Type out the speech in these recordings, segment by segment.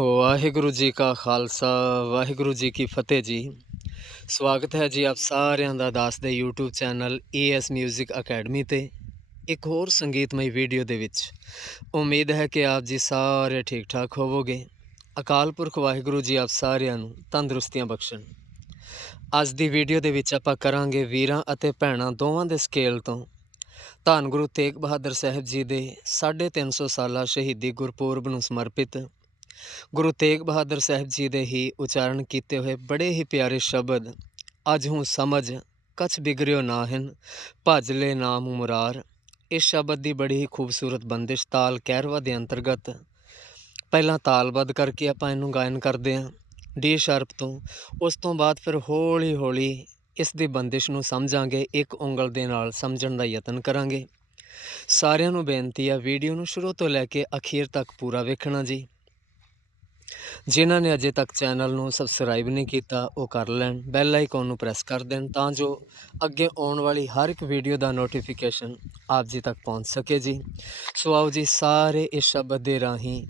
ਵਾਹਿਗੁਰੂ ਜੀ ਕਾ ਖਾਲਸਾ, ਵਾਹਿਗੁਰੂ ਜੀ ਕੀ ਫਤਿਹ ਜੀ। ਸਵਾਗਤ ਹੈ ਜੀ ਆਪ ਸਾਰਿਆਂ ਦਾ ਦਾਸ ਦੇ YouTube channel ES Music Academy ਤੇ। ਇੱਕ ਹੋਰ ਸੰਗੀਤਮਈ ਵੀਡੀਓ ਦੇ ਵਿੱਚ। ਉਮੀਦ ਹੈ ਕਿ ਆਪ ਜੀ ਸਾਰੇ ਠੀਕ ਠਾਕ ਹੋਵੋਗੇ। ਅਕਾਲ ਪੁਰਖ ਵਾਹਿਗੁਰੂ ਜੀ ਆਪ ਸਾਰਿਆਂ ਨੂੰ ਤੰਦਰੁਸਤੀਆਂ ਬਖਸ਼ਣ। ਅੱਜ ਦੀ ਵੀਡੀਓ ਦੇ ਵਿੱਚ ਆਪਾਂ ਕਰਾਂਗੇ ਵੀਰਾਂ ਅਤੇ ਭੈਣਾਂ ਦੋਵਾਂ ਦੇ ਸਕੇਲ ਤੋਂ। ਧੰਨ ਗੁਰੂ ਤੇਗ ਬਹਾਦਰ ਸਾਹਿਬ ਜੀ ਦੇ 350 ਸਾਲਾ ਸ਼ਹੀਦੀ ਗੁਰਪੁਰਬ ਨੂੰ ਸਮਰਪਿਤ ਗੁਰੂ ਤੇਗ ਬਹਾਦਰ ਸਾਹਿਬ ਜੀ ਦੇ ਹੀ ਉਚਾਰਨ ਕੀਤੇ ਹੋਏ ਬੜੇ ਹੀ ਪਿਆਰੇ ਸ਼ਬਦ, ਅੱਜ ਹੂੰ ਸਮਝ, ਕਛ ਬਿਗੜਿਓ ਨਾਹਿਨ ਭਜ ਲੈ ਨਾਮ ਮੁਰਾਰ। ਇਸ ਸ਼ਬਦ ਦੀ ਬੜੀ ਹੀ ਖੂਬਸੂਰਤ ਬੰਦਿਸ਼ ਤਾਲ ਕਹਿਰਵਾ ਦੇ ਅੰਤਰਗਤ। ਪਹਿਲਾਂ ਤਾਲਬੱਧ ਕਰਕੇ ਆਪਾਂ ਇਹਨੂੰ ਗਾਇਨ ਕਰਦੇ ਹਾਂ, ਡੀ ਸ਼ਾਰਪ ਤੋਂ। ਉਸ ਤੋਂ ਬਾਅਦ ਫਿਰ ਹੌਲੀ ਹੌਲੀ ਇਸ ਦੀ ਬੰਦਿਸ਼ ਨੂੰ ਸਮਝਾਂਗੇ, ਇੱਕ ਉਂਗਲ ਦੇ ਨਾਲ ਸਮਝਣ ਦਾ ਯਤਨ ਕਰਾਂਗੇ। ਸਾਰਿਆਂ ਨੂੰ ਬੇਨਤੀ ਆ, ਵੀਡੀਓ ਨੂੰ ਸ਼ੁਰੂ ਤੋਂ ਲੈ ਕੇ ਅਖੀਰ ਤੱਕ ਪੂਰਾ ਵੇਖਣਾ ਜੀ। ਜਿਨ੍ਹਾਂ ਨੇ ਅਜੇ ਤੱਕ ਚੈਨਲ ਨੂੰ ਸਬਸਕ੍ਰਾਈਬ ਨਹੀਂ ਕੀਤਾ, ਉਹ ਕਰ ਲੈਣ। ਬੈਲ ਆਈਕਨ ਨੂੰ ਪ੍ਰੈਸ ਕਰ ਦੇਣ ਤਾਂ ਜੋ ਅੱਗੇ ਆਉਣ ਵਾਲੀ ਹਰ ਇੱਕ ਵੀਡੀਓ ਦਾ ਨੋਟੀਫਿਕੇਸ਼ਨ ਆਪ ਜੀ ਤੱਕ ਪਹੁੰਚ ਸਕੇ ਜੀ। ਸੋ ਆਓ ਜੀ, ਸਾਰੇ ਇਸ ਸ਼ਬਦ ਦੇ ਰਾਹੀਂ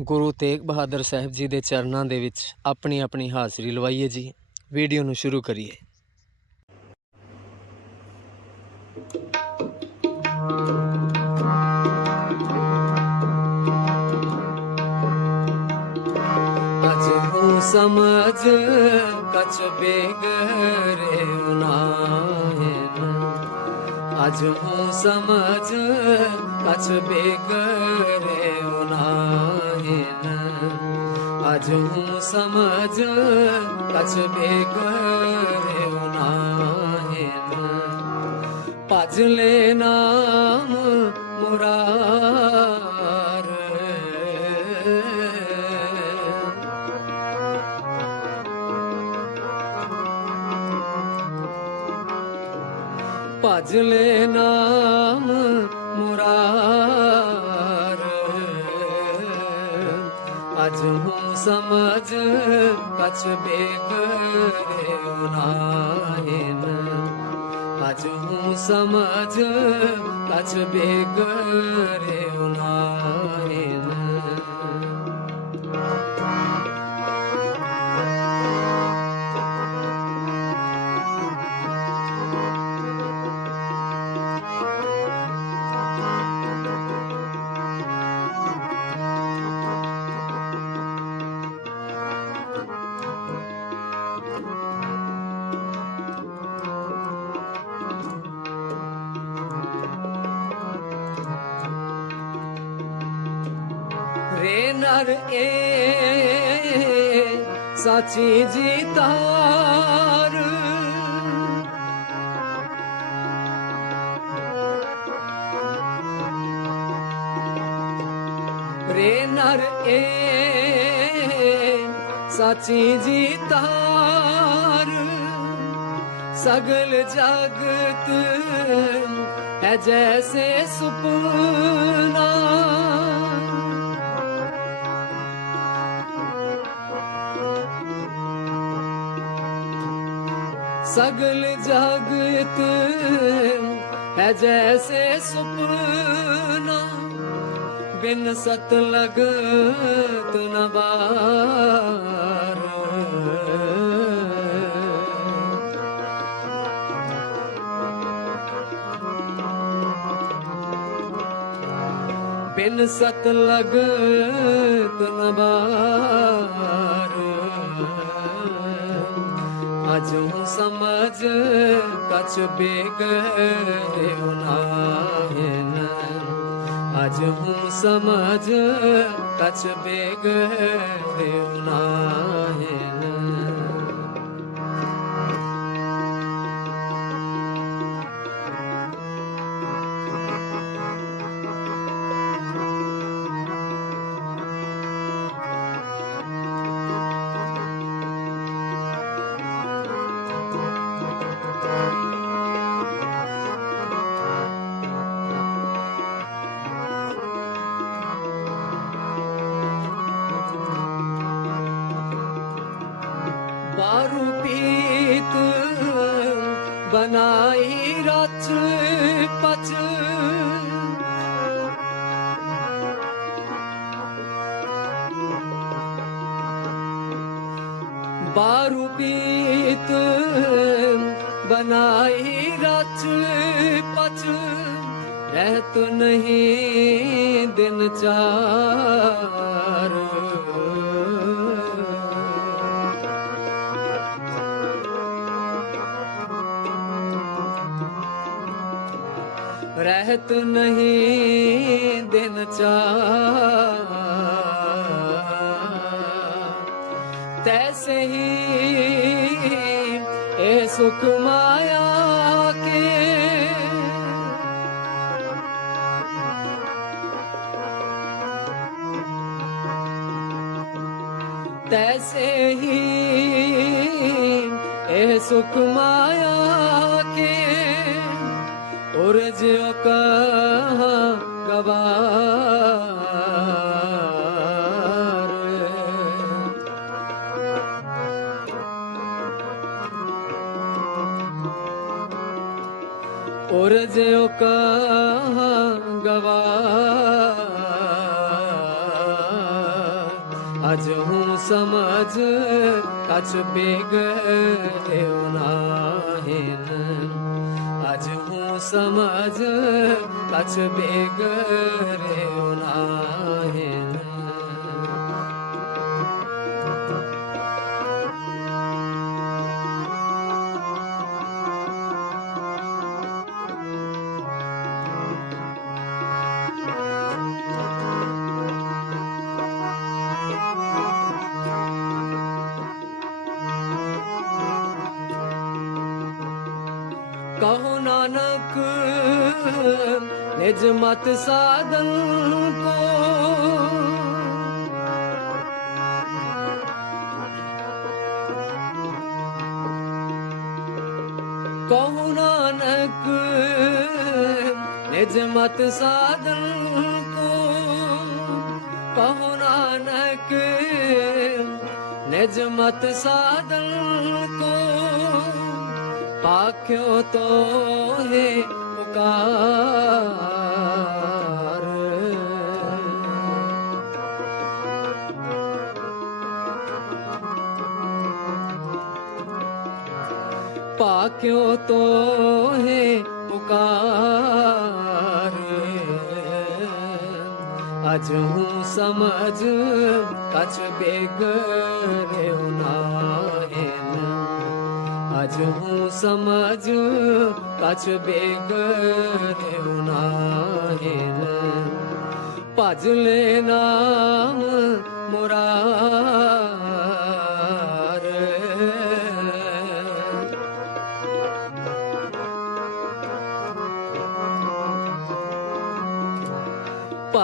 ਗੁਰੂ ਤੇਗ ਬਹਾਦਰ ਸਾਹਿਬ ਜੀ ਦੇ ਚਰਨਾਂ ਦੇ ਵਿੱਚ ਆਪਣੀ ਆਪਣੀ ਹਾਜ਼ਰੀ ਲਵਾਈਏ ਜੀ। ਵੀਡੀਓ ਨੂੰ ਸ਼ੁਰੂ ਕਰੀਏ। ਅਜ ਹੂੰ ਸਮਝ ਕਛ ਬੇਗਰੇ ਉਨਾਹਿਨ ਅਜ ਹੂੰ ਸਮਝ ਕਛ ਬੇਗਰੇ ਉਨਾਹਿਨ ਅਜ ਹੂੰ ਸਮਝ ਕਛ ਭਜ ਲੈ ਨਾਮ ਮੁਰਾਰ। ਅਜ ਹੂੰ ਸਮਝ ਕਛ ਬੇਕਰੇ ਉਨਾਹਿਨ ਅਜ ਹੂੰ ਸਮਝ ਕਛ ਬੇਕਰੇ ਰੇ ਏ, ਸਾਚੀ ਜੀ ਤਾਰ ਰੇ ਨਰ ਏ, ਸਾਚੀ ਜੀ ਤਾਰ ਸਗਲ ਜਗਤ ਹੈ ਜੈਸੇ ਸੁਪਨਾ। सगल जगत है जैसे सुपना बिन सत लगत न बार बिन सत लगत न बार ਅਜ ਹੂੰ ਸਮਝ ਕਛ ਬੇਗਰੇ ਉਨਾਹਿਨ ਅਜ ਹੂੰ ਸਮਝ ਕਛ ਬੇਗਰੇ ਉਨਾਹਿਨ दारू पीत बनाई रात पच बारू पीत बनाई रात पच रह तो नहीं दिन चार ਰਹਿਤ ਨਹੀਂ ਦਿਨ ਚਾਵਾ ਤੈਸੇ ਹੀ ਇਹ ਸੁਖ ਮਾਇਆ ਕੇ ਤੈਸੇ ਹੀ ਇਹ ਸੁਖ ਮਾਇਆ ਕੇ ওরে যে গবার ওরে যে গবার আজ হুঁ সমঝ কাছ বেগ দেওয়া समाज काच बेग रेवना निज मत साधन को कहो नानक निज मत साधन को कहो नानक निज मत साधन को पाख्यो तो है पुकार ਭਾ ਕਿਉ ਤੋਹੇ ਪੁਕਾਰੇ। ਅਜ ਹੂੰ ਸਮਝ ਕਛ ਬੇਗਰੇ ਉਨਾਹੇ ਅਜ ਹੂੰ ਸਮਝ ਕਛ ਬੇਗਰੇ ਉਨਾਹੇ ਭਜ ਲੈ ਨਾਮ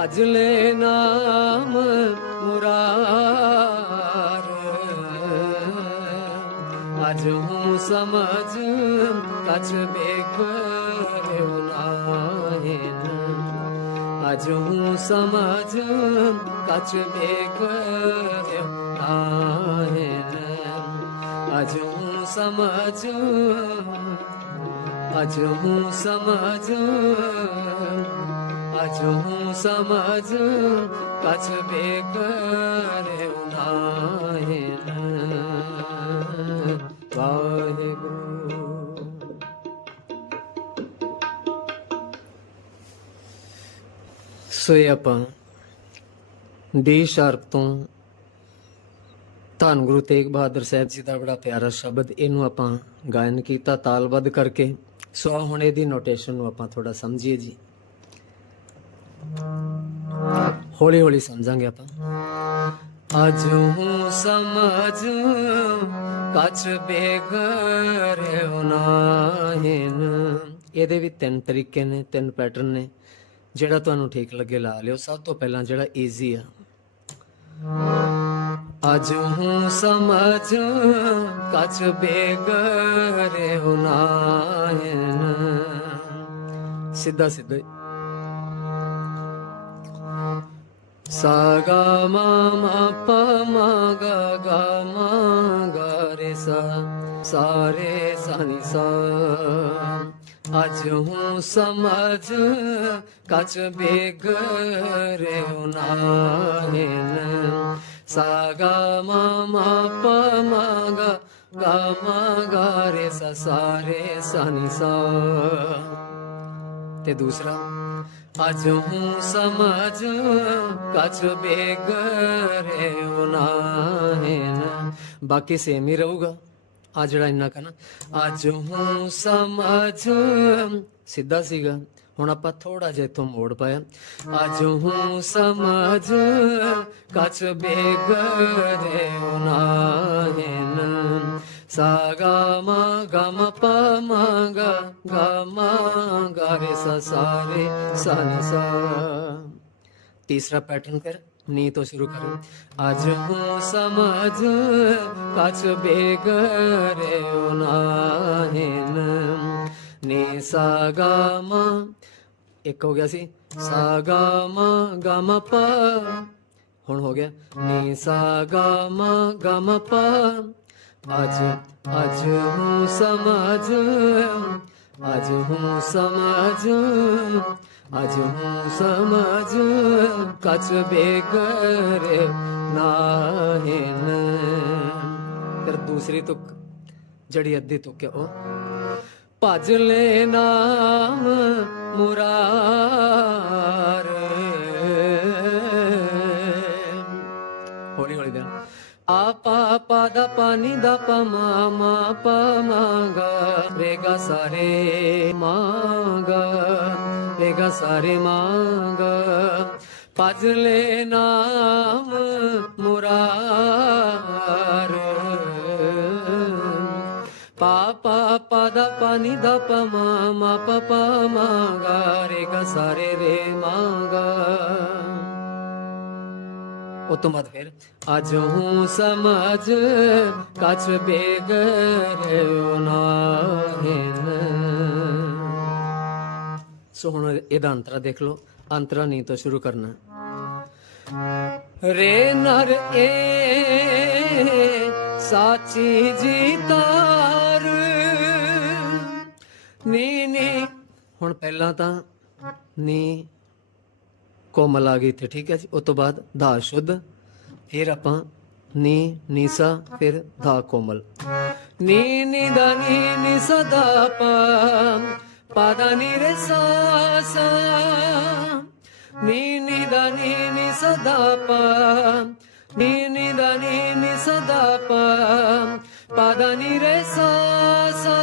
ਭਜ ਲੈ ਨਾਮ ਮੁਰਾਰ ਅਜ ਹੂੰ ਸਮਝ ਕਛ ਬੇਗ ਨਾਹਿਨ ਅਜ ਹੂੰ ਸਮਝ ਕਛ ਬੇਗ ਨਾਹਿਨ ਅਜ ਹੂੰ ਸਮਝ ਅਜ ਹੂੰ ਸਮਝ ਅਜ ਹੂੰ ਸਮਝ ਕਛ ਆਪਾਂ ਡੀ ਸ਼ਾਰਪ ਤੋਂ ਧੰਨ ਗੁਰੂ ਤੇਗ ਬਹਾਦਰ ਸਾਹਿਬ ਜੀ ਦਾ ਬੜਾ ਪਿਆਰਾ ਸ਼ਬਦ ਇਹਨੂੰ ਆਪਾਂ ਗਾਇਨ ਕੀਤਾ ਤਾਲਬੱਧ ਕਰਕੇ ਸੋ ਹੁਣ ਇਹਦੀ ਨੋਟੇਸ਼ਨ ਨੂੰ ਆਪਾਂ ਥੋੜਾ ਸਮਝੀਏ ਜੀ ਹੌਲੀ ਹੌਲੀ ਸਮਝਾਂਗੇ ਆਪਾਂ ਅੱਜ ਹੂੰ ਸਮਝ ਕਛ ਬੇਗਰ ਉਨਾਹਿਨ ਇਹਦੇ ਵੀ ਤਿੰਨ ਤਰੀਕੇ ਨੇ ਤਿੰਨ ਪੈਟਰਨ ਨੇ ਜਿਹੜਾ ਤੁਹਾਨੂੰ ਠੀਕ ਲੱਗੇ ਲਾ ਲਿਓ ਸਭ ਤੋਂ ਪਹਿਲਾਂ ਜਿਹੜਾ ਈਜ਼ੀ ਆ ਅੱਜ ਹੂੰ ਸਮਝ ਕਛ ਬੇਗਰ ਉਨਾਹਿਨ ਸਿੱਧਾ ਸਿੱਧਾ ਹੀ। sa ga ma ma pa ma ga ga ma ga re sa sa re sa ni sa ਅੱਜ ਹੂੰ ਸਮਝ ਕਛ ਬੇਗਰੇ ਨਾਹਿਨ ਸਾ ਗਾ ਮਾ ਮਾ ਪ ਮਾ ਗਾ ਗਾ ਮਾ ਗਾ ਰੇ ਸਾ ਸਾ ਰੇ ਸਾ ਨੀ ਸਾ ਤੇ ਦੂਸਰਾ ਅੱਜ ਹੂੰ ਸਮਝ ਕਛ ਬੇਗਰੇ ਉਨਾਹਨ ਬਾਕੀ ਸੇਮ ਹੀ ਆ ਜਿਹੜਾ ਇੰਨਾ ਕਾ ਅੱਜ ਹੂੰ ਸਮਝ ਸਿੱਧਾ ਸੀਗਾ ਹੁਣ ਆਪਾਂ ਥੋੜਾ ਜਿਹਾ ਇਥੋਂ ਮੋੜ ਪਾਇਆ ਅੱਜ ਹੂੰ ਸਮਝ ਕਚ ਬੇਗਰੇ ਉਨਾਹਨ ਸਾ ਗਾ ਮਾ ਗਾ ਮ ਪ ਮ ਗਾ ਗਾ ਮ ਗਾ ਰੇ ਸਾ ਸਾ ਰੇ ਸਾ ਨੀ ਸਾ ਤੀਸਰਾ ਪੈਟਰਨ ਫਿਰ ਨੀ ਤੋਂ ਸ਼ੁਰੂ ਕरें ਅੱਜ ਹੂੰ ਸਮਝ ਕਛ ਬੇਗਰੇ ਉਨਾਹਿਨ ਨੀ ਸਾ ਗਾ ਮ ਇੱਕ ਹੋ ਗਿਆ ਸੀ ਸਾ ਗਾ ਮ ਗਾ ਮ ਪ ਹੁਣ ਹੋ ਗਿਆ ਨੀ ਸਾ ਗਾ ਮ ਗਾ ਮ ਪ ਅੱਜ ਅੱਜ ਹੂੰ ਸਮਝ ਅੱਜ ਹੂੰ ਸਮਝ ਅੱਜ ਹੂੰ ਸਮਝ ਕਚ ਬੇਗਰੇ ਨਾਹਿਨ। ਫਿਰ ਦੂਸਰੀ ਤੁਕ ਜੜੀ ਅੱਧੀ ਤੁਕ ਹੈ ਉਹ। ਭਜ ਲੈ ਨਾਮ ਮੁਰਾਰ ਆ ਪਾ ਪਾ ਦਾ ਪਾਨੀ ਦਾ ਪ ਮਾ ਮਾ ਪ ਰੇ ਗਾ ਸਾਰੇ ਮਾ ਗਾ ਸਾਰੇ ਮਾ ਗਾ ਨਾਮ ਮੁਰਾਰ। ਪਾ ਪਾ ਪਾ ਦਾ ਪਾਨੀ ਦਾ ਪ ਮਾ ਮਾ ਪ ਸਾਰੇ ਰੇ ਮਾ ਗਾ ਉਹ ਤੋਂ ਬਾਅਦ ਫਿਰ ਅੱਜ ਹੂੰ ਸਮਝ ਕਛ ਬੇਗਰੇ ਸੋ ਹੁਣ ਇਹਦਾ ਅੰਤਰਾ ਦੇਖ ਲਓ ਅੰਤਰਾ ਨਹੀਂ ਤੋਂ ਸ਼ੁਰੂ ਕਰਨਾ ਰੇ ਨਰ ਏ ਸਾਚੀ ਜੀ ਤਾਰ ਨੀ ਨੀ ਹੁਣ ਪਹਿਲਾਂ ਤਾਂ ਨੀ ਕੋਮਲ ਆ ਗਈ ਤੇ ਠੀਕ ਹੈ ਜੀ ਉਸ ਤੋਂ ਬਾਅਦ ਦਾ ਸ਼ੁੱਧ ਫਿਰ ਆਪਾਂ ਨੀ, ਨੀਸਾ, ਫਿਰ ਧਾ ਕੋਮਲ। ਨੀ ਨੀ ਦਾ ਨੀ ਨੀ ਸਦਾ ਪਾ ਪਾਦਾ ਨੀ ਰੇ ਸਾ ਸਾ। ਨੀ ਨੀ ਦਾ ਨੀ ਨੀ ਸਦਾ ਪਾ, ਨੀ ਨੀ ਦਾ ਨੀ ਨੀ ਸਦਾ ਪਾ ਪਾਦਾ ਨੀ ਰੇ ਸਾ ਸਾ।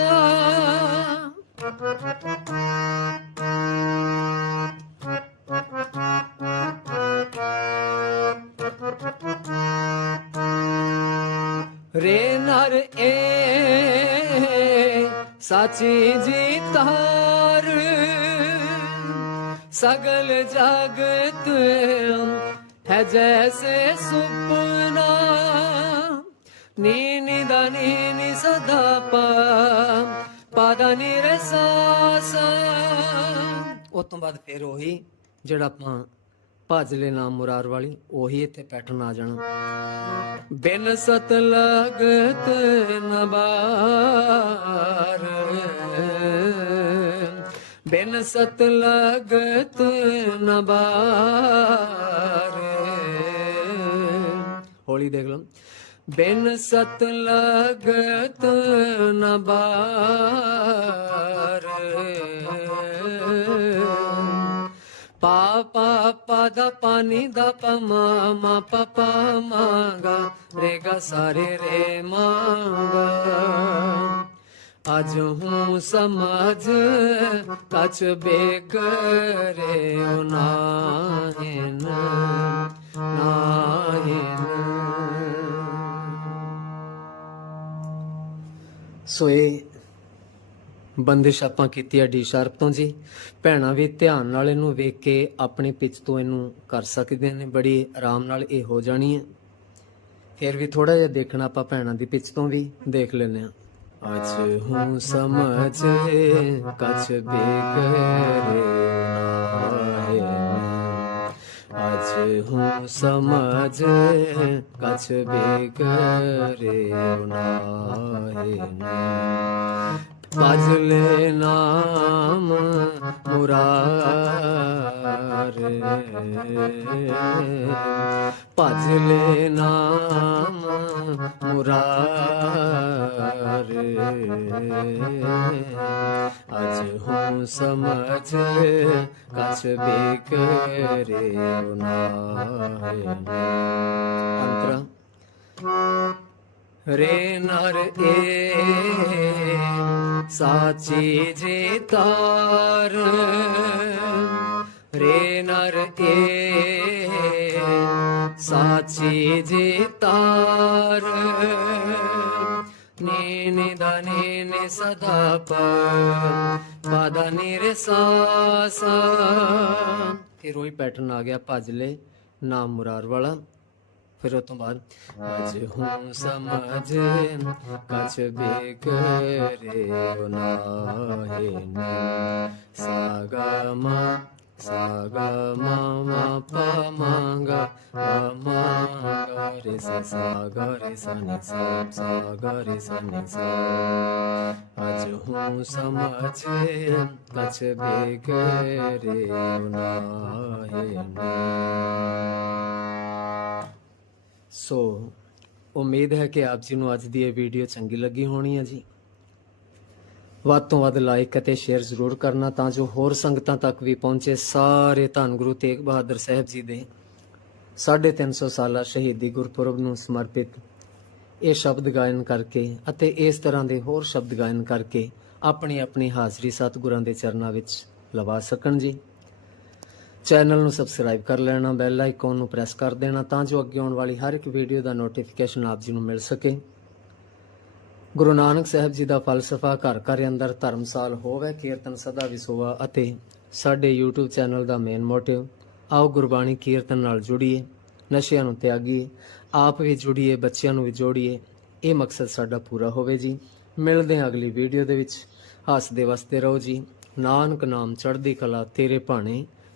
ਏ ਸਾਚੀ ਜੀ ਤਾਰ ਸਗਲ ਜਗਤ ਹੈ ਜੈਸੇ ਸੁਪਨਾ ਨੀ ਨੀ ਦਾ ਨੀ ਨੀ ਸਦਾ ਪਾ ਪਾਦਾ ਨੀ ਰੇ ਸਾ ਉਸ ਤੋਂ ਬਾਅਦ ਫਿਰ ਉਹੀ ਜਿਹੜਾ ਆਪਾਂ ਭਾਜਲੇ ਨਾਮ ਮੁਰਾਰ ਵਾਲੀ, ਉਹੀ ਇੱਥੇ ਪੈਟਰਨ ਆ ਜਾਣਾ। ਬਿਨ ਸਤ ਲਗਤ ਨਬਾਰ ਬਿਨ ਸਤ ਲਗਤ ਨਬਾਰ ਹੋਲੀ ਦੇਖ ਲਓ। ਬਿਨ ਸਤ ਲਗਤ ਨਬਾਰ ਪਾ ਪਾ ਪਾ ਦਾ ਪਾਣੀ ਦਾ ਪ ਮਾ ਮਾ ਪ ਪ ਮਾ ਗਾ ਰੇ ਸਾਰੇ ਰੇ ਮਾ ਅੱਜ ਹੂੰ ਸਮਝ ਕਚ ਬੇਗਰੇ ਨਾਹਿਨ ਨਾਹਿਨ। ਸੋ ਬੰਦਿਸ਼ ਆਪਾਂ ਕੀਤੀ ਹੈ ਡੀ ਸ਼ਾਰਪ ਤੋਂ ਜੀ। ਭੈਣਾਂ ਵੀ ਧਿਆਨ ਨਾਲ ਇਹਨੂੰ ਵੇਖ ਕੇ ਆਪਣੀ ਪਿਚ ਤੋਂ ਇਹਨੂੰ ਕਰ ਸਕਦੇ ਨੇ, ਬੜੀ ਆਰਾਮ ਨਾਲ ਇਹ ਹੋ ਜਾਣੀ ਹੈ ਫਿਰ ਵੀ ਥੋੜਾ ਜਿਹਾ ਦੇਖਣਾ ਆਪਾਂ ਭੈਣਾਂ ਦੀ ਪਿਚ ਤੋਂ ਵੀ, ਦੇਖ ਲੈਨੇ ਆ ਅੱਜ ਹੂੰ ਸਮਝ ਕਛ ਬੇਗਰੇ ਅੱਜ ਹੂੰ ਸਮਝ ਕਛ ਬੇਗਰੇ ਨਾਏ ਭਜਲੇ ਨਾਮ ਮੁਰਾਰ ਭਜਲੇ ਨਾਮ ਮੁਰਾਰ ਅਜ ਹੂੰ ਸਮਝ ਕਛ ਬਿਕਰੇ ਨਾਹੀ ਅੰਤਰਾ ਰੇ ਨਰ ਏ ਸਾਚੀ ਜੀ ਤਾਰ ਰੇ ਨਰ ਏ ਸਾਚੀ ਜੀ ਤਾਰ ਨੀ ਨੀ ਦਾ ਨੀ ਨੀ ਸਦਾ ਪ ਪਦ ਨੀ ਰੇ ਸਾ ਸਾ ਫਿਰ ਉਹੀ ਪੈਟਰਨ ਆ ਗਿਆ ਭਜ ਲੈ ਨਾਮ ਮੁਰਾਰ ਵਾਲਾ ਫਿਰ ਉਹ ਤੋਂ ਬਾਅਦ ਅਜ ਹੂੰ ਸਮਝ ਕਛ ਬੇਕਰੇ ਨਾਹੀ ਸਾਗਾ ਮਾ ਸਾਗਾ ਮਾ ਮਾ ਪਾ ਮੰਗਾ ਮਾ ਗਾ ਰੇ ਸਾ ਸਾ ਗਾ ਰੇ ਸਾ ਨੀ ਸਾ ਸਾ ਗਾ ਰੇ ਸਾ ਨੀ ਸੋ ਉਮੀਦ ਹੈ ਕਿ ਆਪ ਜੀ ਨੂੰ ਅੱਜ ਦੀ ਇਹ ਵੀਡੀਓ ਚੰਗੀ ਲੱਗੀ ਹੋਣੀ ਹੈ ਜੀ। ਵੱਧ ਤੋਂ ਵੱਧ ਲਾਈਕ ਅਤੇ ਸ਼ੇਅਰ ਜ਼ਰੂਰ ਕਰਨਾ ਤਾਂ ਜੋ ਹੋਰ ਸੰਗਤਾਂ ਤੱਕ ਵੀ ਪਹੁੰਚੇ ਸਾਰੇ ਧੰਨ ਗੁਰੂ ਤੇਗ ਬਹਾਦਰ ਸਾਹਿਬ ਜੀ ਦੇ। 350 ਸਾਲਾ ਸ਼ਹੀਦੀ ਗੁਰਪੁਰਬ ਨੂੰ ਸਮਰਪਿਤ ਇਹ ਸ਼ਬਦ ਗਾਇਨ ਕਰਕੇ ਅਤੇ ਇਸ ਤਰ੍ਹਾਂ ਦੇ ਹੋਰ ਸ਼ਬਦ ਗਾਇਨ ਕਰਕੇ ਆਪਣੀ ਆਪਣੀ ਹਾਜ਼ਰੀ ਸਤਿਗੁਰਾਂ ਦੇ ਚਰਨਾਂ ਵਿੱਚ ਲਵਾ ਸਕਣ ਜੀ। ਚੈਨਲ ਨੂੰ ਸਬਸਕ੍ਰਾਈਬ ਕਰ ਲੈਣਾ ਬੈਲ ਆਈਕਨ ਨੂੰ ਪ੍ਰੈਸ ਕਰ ਦੇਣਾ ਤਾਂ ਜੋ ਅੱਗੇ ਆਉਣ ਵਾਲੀ ਹਰ ਇੱਕ ਵੀਡੀਓ ਦਾ ਨੋਟੀਫਿਕੇਸ਼ਨ ਆਪ ਜੀ ਨੂੰ ਮਿਲ ਸਕੇ। ਗੁਰੂ ਨਾਨਕ ਸਾਹਿਬ ਜੀ ਦਾ ਫਲਸਫਾ ਘਰ ਘਰ ਅੰਦਰ ਧਰਮਸਾਲ ਹੋਵੇ, ਕੀਰਤਨ ਸਦਾ ਵਿਸੋਵਾ ਅਤੇ ਸਾਡੇ YouTube ਚੈਨਲ ਦਾ ਮੇਨ ਮੋਟਿਵ ਆਓ ਗੁਰਬਾਣੀ ਕੀਰਤਨ ਨਾਲ ਜੁੜੀਏ, ਨਸ਼ਿਆਂ ਨੂੰ ਤਿਆਗੀਏ, ਆਪ ਵੀ ਜੁੜੀਏ, ਬੱਚਿਆਂ ਨੂੰ ਵੀ ਜੋੜੀਏ, ਇਹ ਮਕਸਦ ਸਾਡਾ ਪੂਰਾ ਹੋਵੇ ਜੀ। ਮਿਲਦੇ ਹਾਂ ਅਗਲੀ ਵੀਡੀਓ ਦੇ ਵਿੱਚ। ਹੱਸਦੇ ਵਸਦੇ ਰਹੋ ਜੀ। ਨਾਨਕ ਨਾਮ ਚੜ੍ਹਦੀ ਕਲਾ ਤੇਰੇ ਭਾਣੇ।